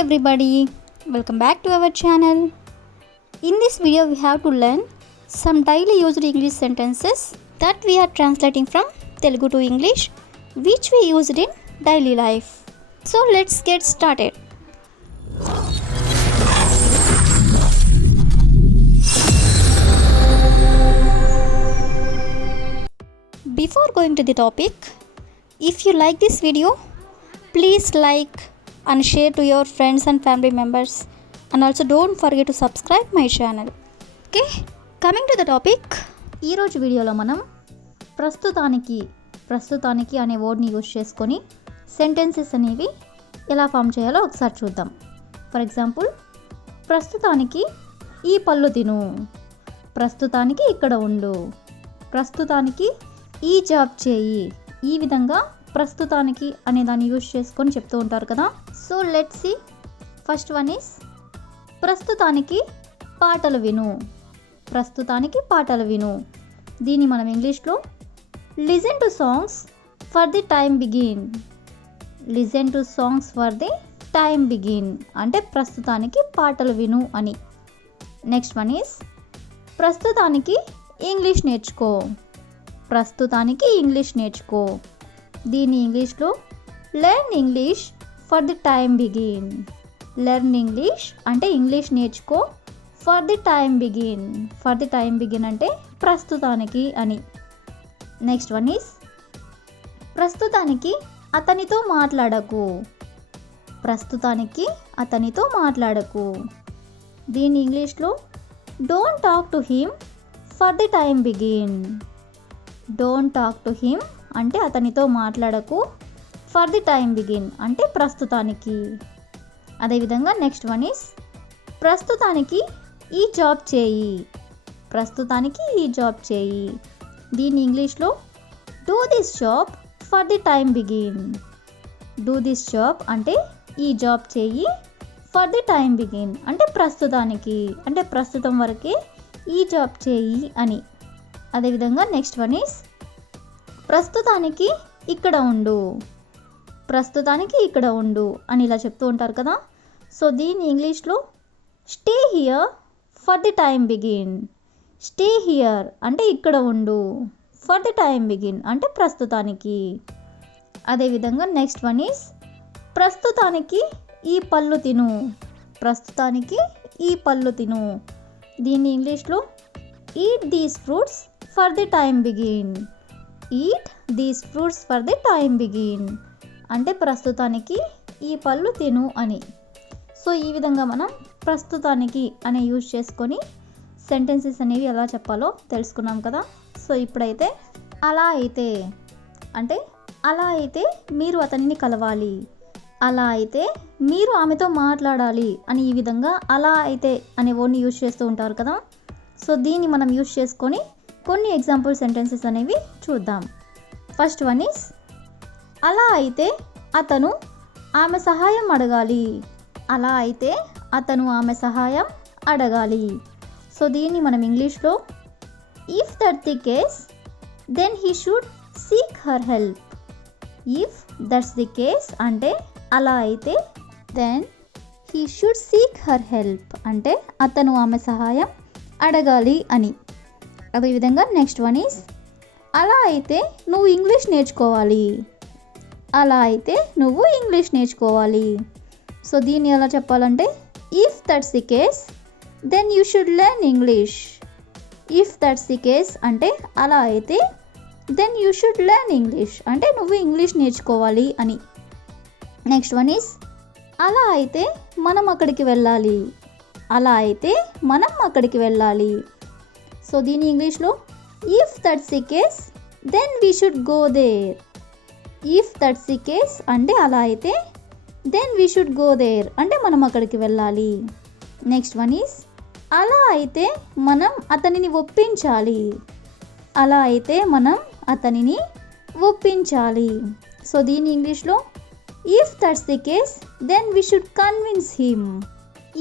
everybody, welcome back to our channel. In this video we have to learn some daily used English sentences that we are translating from Telugu to English which we used in daily life. So let's get started. Before going to the topic, if you like this video, please like and share to your friends and family members, and also don't forget to subscribe my channel. Okay, coming to the topic, ఈ రోజు వీడియోలో మనం ప్రస్తుతానికి అనే వర్డ్ని use చేసుకొని sentences అనేవి ఎలా form చేయాలో ఒకసారి చూద్దాం. ఫర్ ఎగ్జాంపుల్, ప్రస్తుతానికి ఈ పళ్ళు తిను, ప్రస్తుతానికి ఇక్కడ ఉండు, ప్రస్తుతానికి ఈ జాబ్ చేయి. ఈ విధంగా ప్రస్తుతానికి అనే దాన్ని యూజ్ చేసుకొని చెప్తూ ఉంటారు కదా. So let's see. First one is ప్రస్తుతానికి పాటలు విను. ప్రస్తుతానికి పాటలు విను. దీన్ని మనం ఇంగ్లీష్లో listen to songs for the time begin. Listen to songs for the time begin అంటే ప్రస్తుతానికి పాటలు విను అని. నెక్స్ట్ వన్ ఈస్ ప్రస్తుతానికి ఇంగ్లీష్ నేర్చుకో. ప్రస్తుతానికి ఇంగ్లీష్ నేర్చుకో. దీన్ని ఇంగ్లీష్లో learn English for the time begin. Learn English అంటే ఇంగ్లీష్ నేర్చుకో. For the time begin. For the time begin అంటే ప్రస్తుతానికి అని. నెక్స్ట్ వన్ ఈస్ ప్రస్తుతానికి అతనితో మాట్లాడకు. ప్రస్తుతానికి అతనితో మాట్లాడకు. దీన్ని ఇంగ్లీష్లో don't talk to him for the time begin. Don't talk to him అంటే అతనితో మాట్లాడకు. ఫర్ ది టైమ్ బిగిన్ అంటే ప్రస్తుతానికి. అదేవిధంగా నెక్స్ట్ వన్ ఈస్ ప్రస్తుతానికి ఈ జాబ్ చేయి. ప్రస్తుతానికి ఈ జాబ్ చేయి. దీన్ని ఇంగ్లీష్లో do this job for the time begin. Do this job అంటే ఈ జాబ్ చేయి. ఫర్ ది టైమ్ బిగిన్ అంటే ప్రస్తుతానికి అంటే ప్రస్తుతం వరకే ఈ జాబ్ చేయి అని. అదేవిధంగా నెక్స్ట్ వన్ ఈస్ ప్రస్తుతానికి ఇక్కడ ఉండు. ప్రస్తుతానికి ఇక్కడ ఉండు అని ఇలా చెప్తూ ఉంటారు కదా. సో దీన్ని ఇంగ్లీష్లో stay here for the time begin. Stay here అంటే ఇక్కడ ఉండు. ఫర్ ది టైమ్ బిగిన్ అంటే ప్రస్తుతానికి. అదేవిధంగా నెక్స్ట్ వన్ ఈస్ ప్రస్తుతానికి ఈ పళ్ళు తిను. ప్రస్తుతానికి ఈ పళ్ళు తిను. దీన్ని ఇంగ్లీష్లో eat these fruits for the time begin. Eat these fruits for the time begin అంటే ప్రస్తుతానికి ఈ పళ్ళు తిను అని. సో ఈ విధంగా మనం ప్రస్తుతానికి అనే యూజ్ చేసుకొని సెంటెన్సెస్ అనేవి ఎలా చెప్పాలో తెలుసుకున్నాం కదా. సో ఇప్పుడైతే అలా అయితే అంటే అలా అయితే మీరు అతనిని కలవాలి, అలా అయితే మీరు ఆమెతో మాట్లాడాలి అని ఈ విధంగా అలా అయితే అనే వర్డ్ని యూజ్ చేస్తూ ఉంటారు కదా. సో దీన్ని మనం యూజ్ చేసుకొని కొన్ని ఎగ్జాంపుల్ సెంటెన్సెస్ అనేవి చూద్దాం. ఫస్ట్ వన్ ఈస్ అలా అయితే అతను ఆమె సహాయం అడగాలి. అలా అయితే అతను ఆమె సహాయం అడగాలి. సో దీన్ని మనం ఇంగ్లీష్లో if that the case then he should seek her help. If that's the case అంటే అలా అయితే then he should seek her help అంటే అతను ఆమె సహాయం అడగాలి అని. అదేవిధంగా నెక్స్ట్ వన్ ఈస్ అలా అయితే నువ్వు ఇంగ్లీష్ నేర్చుకోవాలి. అలా అయితే నువ్వు ఇంగ్లీష్ నేర్చుకోవాలి. సో దీన్ని ఎలా చెప్పాలంటే if that's the case then you should learn English. If that's the case అంటే అలా అయితే then you should learn English అంటే నువ్వు ఇంగ్లీష్ నేర్చుకోవాలి అని. నెక్స్ట్ వన్ ఈస్ అలా అయితే మనం అక్కడికి వెళ్ళాలి. అలా అయితే మనం అక్కడికి వెళ్ళాలి. సో దీని ఇంగ్లీష్లో if that's the case then we should go there. If that's the case అంటే అలా అయితే then we should go there అంటే మనం అక్కడికి వెళ్ళాలి. నెక్స్ట్ వన్ ఈస్ అలా అయితే మనం అతనిని ఒప్పించాలి. అలా అయితే మనం అతనిని ఒప్పించాలి. సో దీని ఇంగ్లీష్లో if that's the case then we should convince him.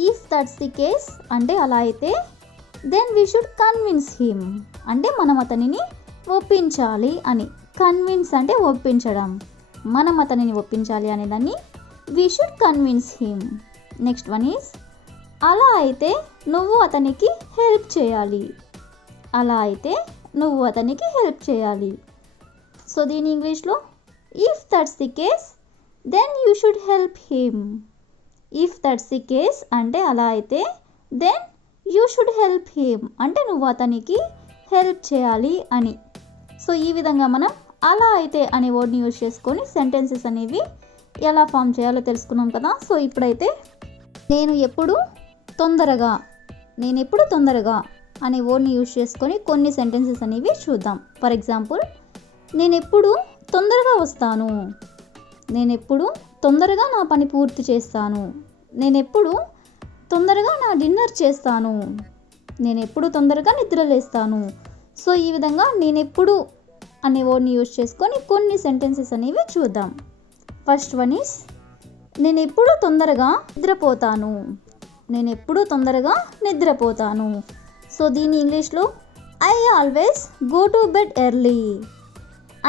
If that's the case అంటే అలా అయితే then we should convince him అంటే మనం అతనిని ఒప్పించాలి అని. కన్విన్స్ అంటే ఒప్పించడం. మనం అతనిని ఒప్పించాలి అనేదాన్ని we should convince him. Next one is అలా అయితే నువ్వు అతనికి హెల్ప్ చేయాలి. అలా అయితే నువ్వు అతనికి హెల్ప్ చేయాలి. సో దీని ఇంగ్లీష్లో if that's the case then you should help him. If that's the case అంటే అలా అయితే, then you should help him అంటే నువ్వు అతనికి హెల్ప్ చేయాలి అని. సో ఈ విధంగా మనం అలా అయితే అనే వర్డ్ని యూజ్ చేసుకొని సెంటెన్సెస్ అనేవి ఎలా ఫామ్ చేయాలో తెలుసుకున్నాం కదా. సో ఇప్పుడైతే నేను ఎప్పుడు తొందరగా అనే వర్డ్ని యూజ్ చేసుకొని కొన్ని సెంటెన్సెస్ అనేవి చూద్దాం. ఫర్ ఎగ్జాంపుల్, నేను ఎప్పుడు తొందరగా వస్తాను. నేను ఎప్పుడు తొందరగా నా పని పూర్తి చేస్తాను. నేను ఎప్పుడు తొందరగా నా డిన్నర్ చేస్తాను. నేను ఎప్పుడు తొందరగా నిద్రలేస్తాను. సో ఈ విధంగా నేను ఎప్పుడు అనే వర్డ్ని యూజ్ చేసుకొని కొన్ని సెంటెన్సెస్ అనేవి చూద్దాం. ఫస్ట్ వన్ ఈస్ నేను ఎప్పుడు తొందరగా నిద్రపోతాను. నేను ఎప్పుడు తొందరగా నిద్రపోతాను. సో దీని ఇంగ్లీష్లో I always go to bed early.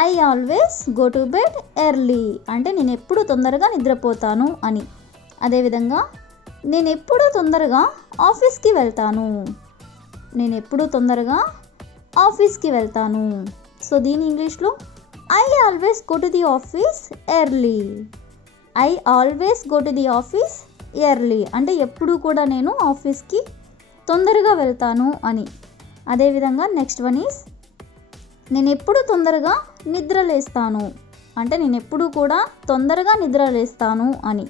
I always go to bed early అంటే నేను ఎప్పుడు తొందరగా నిద్రపోతాను అని. అదేవిధంగా నేను ఎప్పుడు తొందరగా ఆఫీస్కి వెళ్తాను. నేను ఎప్పుడు తొందరగా ఆఫీస్కి వెళ్తాను. సో దీని ఇంగ్లీష్లో I always go to the office early. I always go to the office early అంటే ఎప్పుడు కూడా నేను ఆఫీస్కి తొందరగా వెళ్తాను అని. అదేవిధంగా నెక్స్ట్ వన్ ఈస్ నేను ఎప్పుడు తొందరగా నిద్రలేస్తాను అంటే నేను ఎప్పుడు కూడా తొందరగా నిద్రలేస్తాను అని.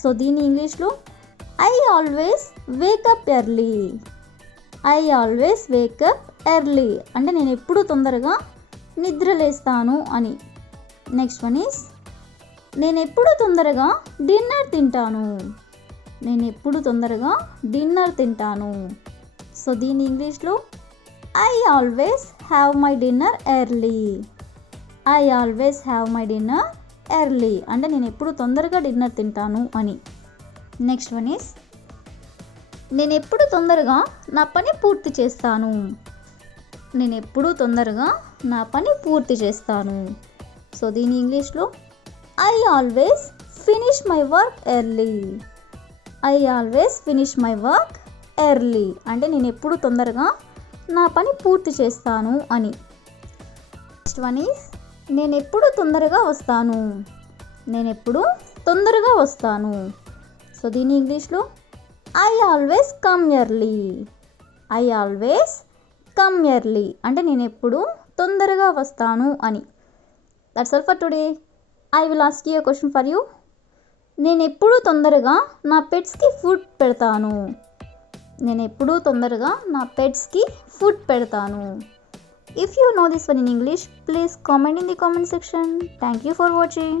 సో దీని ఇంగ్లీష్లో I always wake up early. I always wake up early అంటే నేను ఎప్పుడు తొందరగా నిద్రలేస్తాను అని. నెక్స్ట్ వన్ ఈస్ నేను ఎప్పుడు తొందరగా డిన్నర్ తింటాను. నేను ఎప్పుడు తొందరగా డిన్నర్ తింటాను. సో దీని ఇంగ్లీష్లో I always have my dinner early. I always have my dinner early అంటే నేను ఎప్పుడు తొందరగా డిన్నర్ తింటాను అని. నెక్స్ట్ వన్ ఈస్ నేను ఎప్పుడు తొందరగా నా పని పూర్తి చేస్తాను. నేను ఎప్పుడు తొందరగా నా పని పూర్తి చేస్తాను. సో దీని ఇంగ్లీష్లో I always finish my work early. I always finish my work early అంటే నేను ఎప్పుడు తొందరగా నా పని పూర్తి చేస్తాను అని. నెక్స్ట్ వన్ ఈస్ నేను ఎప్పుడు తొందరగా వస్తాను. నేను ఎప్పుడు తొందరగా వస్తాను. సో దీని ఇంగ్లీష్లో I always come early. I always come early అంటే నేను ఎప్పుడు తొందరగా వస్తాను అని. That's all for today. I will ask you a question for you. నేను ఎప్పుడు తొందరగా నా పెట్స్కి ఫుడ్ పెడతాను. నేను ఎప్పుడు తొందరగా నా పెట్స్కి ఫుడ్ పెడతాను. If you know this one in English, please comment in the comment section. Thank you for watching.